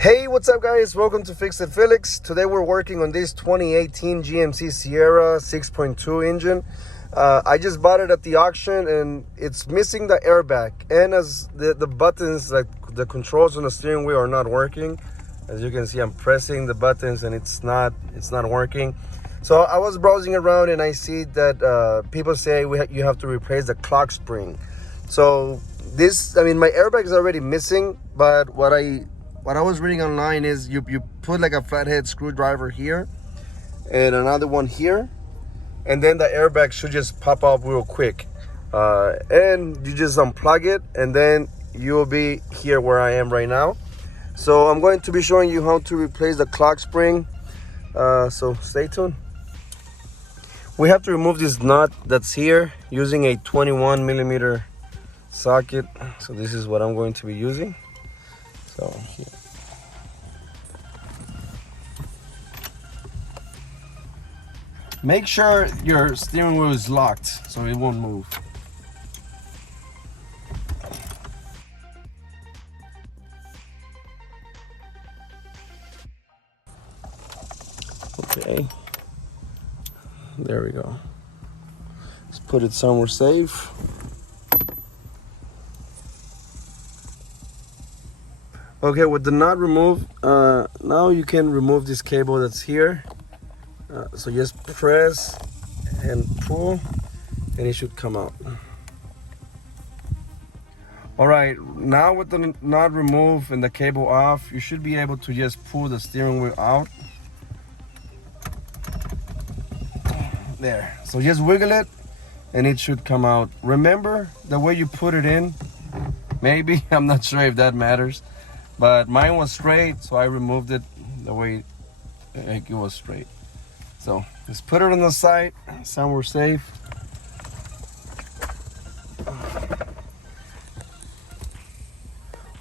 Hey, what's up guys? Welcome to Fix It Felix. Today we're working on this 2018 GMC Sierra 6.2 engine. I just bought it at the auction and it's missing the airbag, and as the buttons, like the controls on the steering wheel, are not working. As you can see, I'm pressing the buttons and it's not working. So I was browsing around and I see that people say you have to replace the clock spring. So my airbag is already missing, but what I was reading online is you put like a flathead screwdriver here and another one here, and then the airbag should just pop up real quick. And you just unplug it and then you'll be here where I am right now. So I'm going to be showing you how to replace the clock spring. So stay tuned. We have to remove this nut that's here using a 21mm socket. So this is what I'm going to be using. So here. Make sure your steering wheel is locked so it won't move. Okay, there we go. Let's put it somewhere safe. Okay, with the nut removed, now you can remove this cable that's here. So just press and pull and it should come out. All right, now with the nut removed and the cable off, you should be able to just pull the steering wheel out. There, so just wiggle it and it should come out. Remember the way you put it in? Maybe, I'm not sure if that matters, but mine was straight, so I removed it the way it was straight. So just put it on the side, somewhere safe.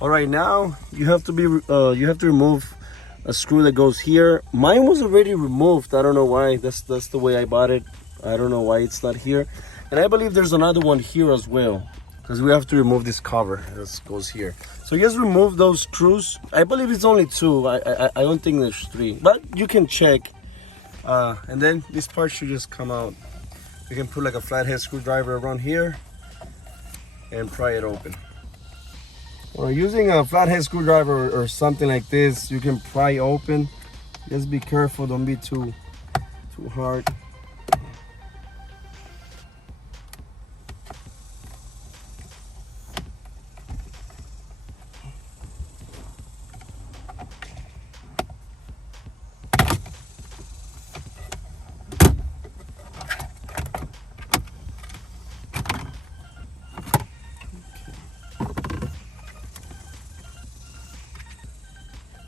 All right, now you have to remove a screw that goes here. Mine was already removed. I don't know why. That's the way I bought it. I don't know why it's not here. And I believe there's another one here as well, because we have to remove this cover that goes here. So just remove those screws. I believe it's only two. I don't think there's three, but you can check. And then this part should just come out. You can put like a flathead screwdriver around here and pry it open. Or using a flathead screwdriver or something like this, you can pry open. Just be careful, don't be too hard.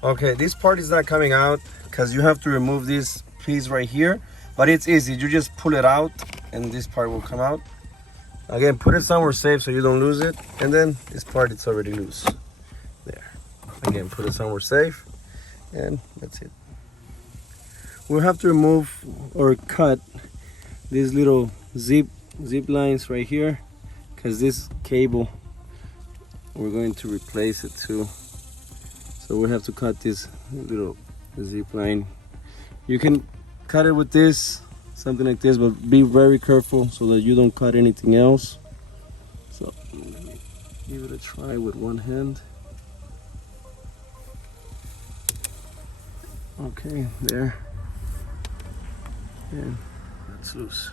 Okay, this part is not coming out because you have to remove this piece right here, but it's easy. You just pull it out and this part will come out. Again, put it somewhere safe so you don't lose it, and then this part, it's already loose. There. Again, put it somewhere safe and that's it. We'll have to remove or cut these little zip lines right here, because this cable, we're going to replace it too. So we have to cut this little zip line. You can cut it with this, something like this, but be very careful so that you don't cut anything else. So give it a try with one hand. Okay, there. And that's loose.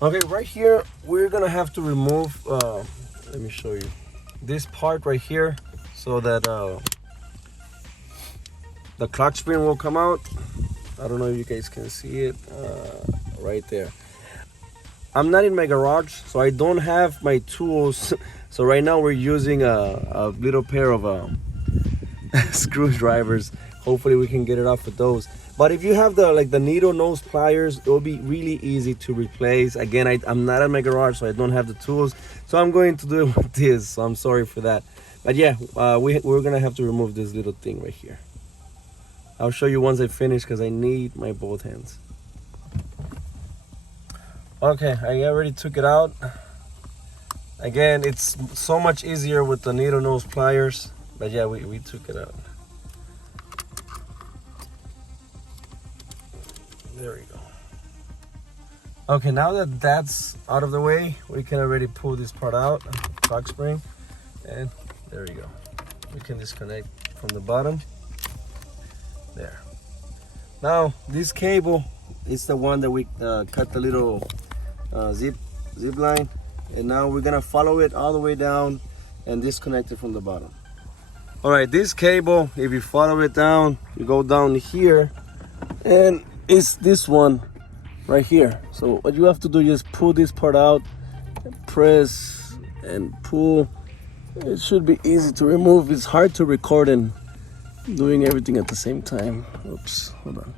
Okay, right here we're gonna have to remove, let me show you, this part right here, so that the clock spring will come out. I don't know if you guys can see it right there. I'm not in my garage, so I don't have my tools. So right now we're using a little pair of screwdrivers. Hopefully we can get it off with those. But if you have the needle nose pliers, it will be really easy to replace. Again, I'm not in my garage, so I don't have the tools. So I'm going to do it with this, so I'm sorry for that. But yeah, we're gonna have to remove this little thing right here. I'll show you once I finish because I need my both hands. Okay, I already took it out. Again, it's so much easier with the needle nose pliers. But yeah, we took it out. There we go. Okay, now that that's out of the way, we can already pull this part out, cock spring, and there you go. We can disconnect from the bottom. There. Now this cable is the one that we cut the little zip line, and now we're gonna follow it all the way down and disconnect it from the bottom. All right, this cable, if you follow it down, you go down here, and it's this one right here. So what you have to do is just pull this part out, and press and pull. It should be easy to remove. It's hard to record and doing everything at the same time. Oops, hold on.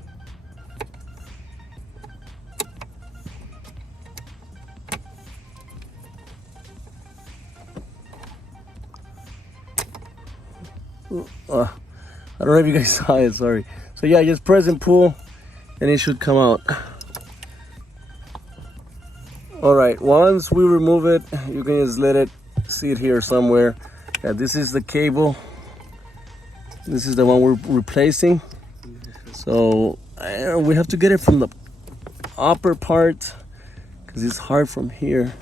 I don't know if you guys saw it, sorry. So yeah, just press and pull and it should come out. All right, once we remove it, you can just let it sit here somewhere. Yeah, this is the cable. This is the one we're replacing. So we have to get it from the upper part because it's hard from here.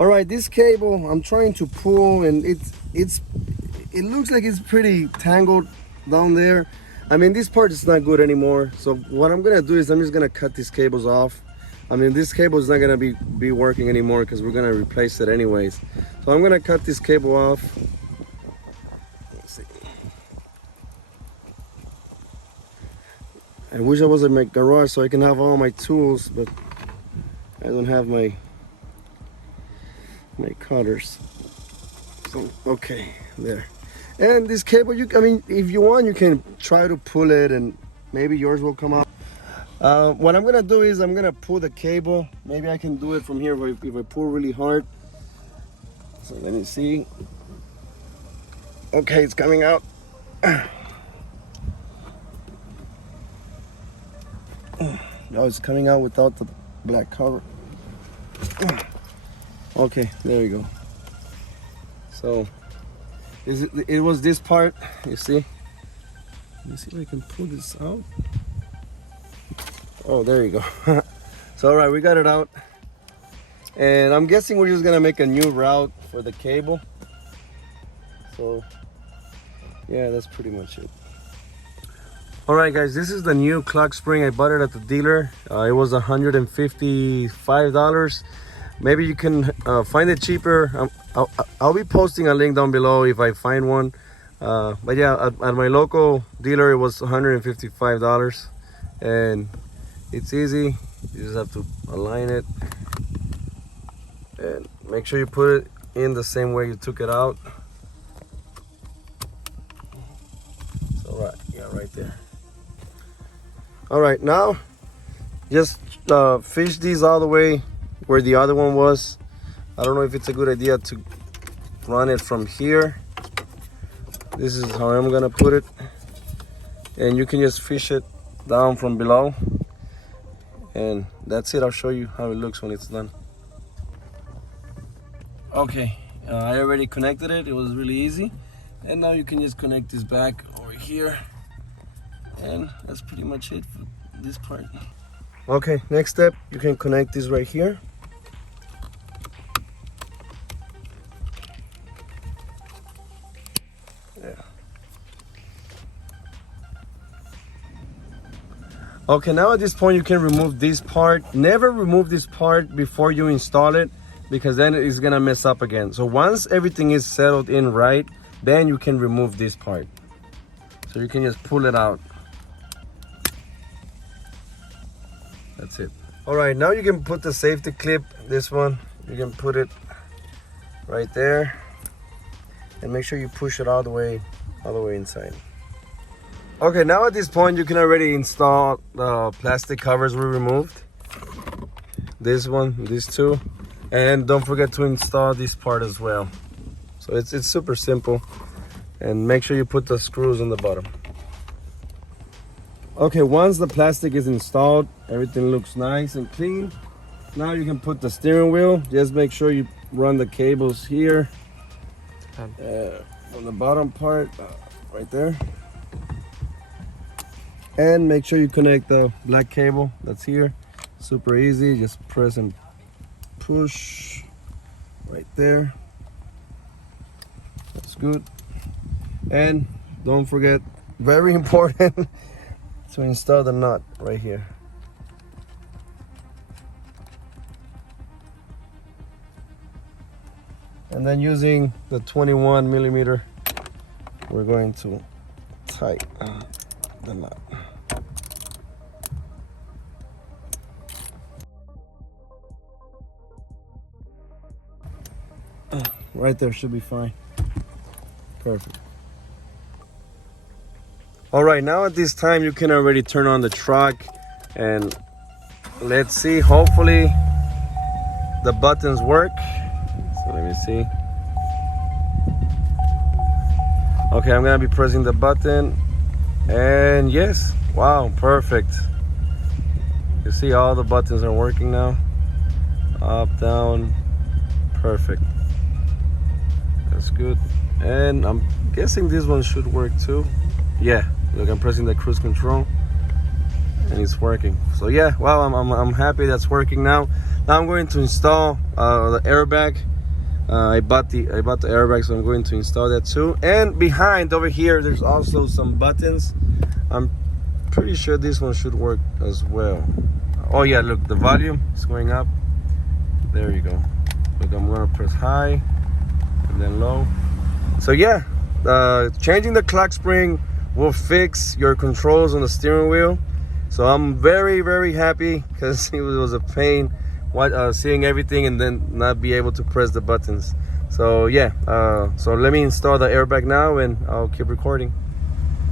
All right, this cable I'm trying to pull, and it looks like it's pretty tangled down there. I mean, this part is not good anymore. So what I'm gonna do is I'm just gonna cut these cables off. I mean, this cable is not gonna be working anymore because we're gonna replace it anyways. So I'm gonna cut this cable off. Let's see. I wish I was in my garage so I can have all my tools, but I don't have my cutters. So okay, there. And this cable, I mean, if you want, you can try to pull it and maybe yours will come out. What I'm gonna do is I'm gonna pull the cable. Maybe I can do it from here if I pull really hard. So let me see. Okay, it's coming out. No, it's coming out without the black cover. Okay, there you go. So it was this part, you see. Let me see if I can pull this out. Oh, there you go. So all right, we got it out, and I'm guessing we're just gonna make a new route for the cable. So yeah, that's pretty much it. All right guys, this is the new clock spring. I bought it at the dealer. It was $155. Maybe you can find it cheaper. I'll be posting a link down below if I find one. But yeah, at my local dealer, it was $155. And it's easy. You just have to align it. And make sure you put it in the same way you took it out. So right, yeah, right there. All right, now just fish these all the way where the other one was. I don't know if it's a good idea to run it from here. This is how I'm gonna put it, and you can just fish it down from below, and that's it. I'll show you how it looks when it's done. Okay, I already connected it. It was really easy, and now you can just connect this back over here, and that's pretty much it for this part. Okay, next step, you can connect this right here. Okay, now at this point you can remove this part. Never remove this part before you install it, because then it's gonna mess up again. So once everything is settled in right, then you can remove this part. So you can just pull it out. That's it. All right, now you can put the safety clip, this one, you can put it right there, and make sure you push it all the way inside. Okay, now at this point you can already install the plastic covers we removed. This one, these two, and don't forget to install this part as well. So it's super simple, and make sure you put the screws on the bottom. Okay, once the plastic is installed, everything looks nice and clean. Now you can put the steering wheel. Just make sure you run the cables here on the bottom part, right there. And make sure you connect the black cable that's here. Super easy, just press and push right there. That's good. And don't forget, very important, to install the nut right here. And then using the 21 millimeter, we're going to tighten the nut. Right there should be fine. Perfect. All right, now at this time you can already turn on the truck, and let's see, hopefully the buttons work. So let me see. Okay, I'm gonna be pressing the button, and yes, wow, perfect. You see all the buttons are working now. Up, down, perfect. That's good. And I'm guessing this one should work too. Yeah, look, I'm pressing the cruise control and it's working. So yeah, wow, I'm happy that's working now. Now I'm going to install the airbag. I bought the airbag, so I'm going to install that too. And behind over here, there's also some buttons. I'm pretty sure this one should work as well. Oh yeah, look, the volume is going up. There you go. Look, I'm gonna press high and then low. So yeah, changing the clock spring will fix your controls on the steering wheel. So I'm very, very happy, because it was a pain seeing everything and then not be able to press the buttons. So yeah, so let me install the airbag now and I'll keep recording.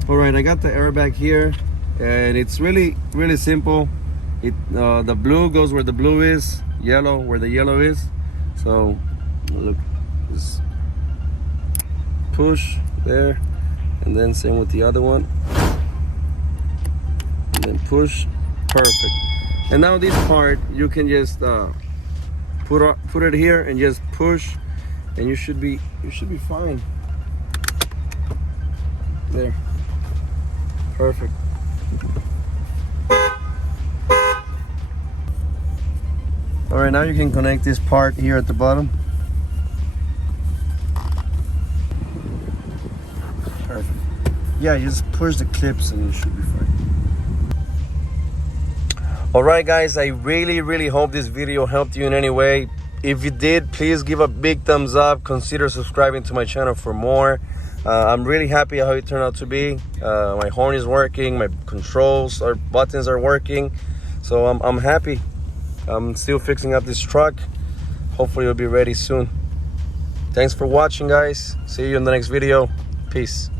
All right, I got the airbag here, and it's really, really simple. The blue goes where the blue is, yellow where the yellow is. So look, just push there, and then same with the other one, and then push. Perfect. And now this part, you can just put it here and just push, and you should be fine. There. Perfect. All right, now you can connect this part here at the bottom. Perfect. Yeah, you just push the clips and you should be fine. All right, guys, I really, really hope this video helped you in any way. If you did, please give a big thumbs up. Consider subscribing to my channel for more. I'm really happy how it turned out to be. My horn is working, my controls or buttons are working. So I'm happy. I'm still fixing up this truck. Hopefully it'll be ready soon. Thanks for watching, guys. See you in the next video. Peace.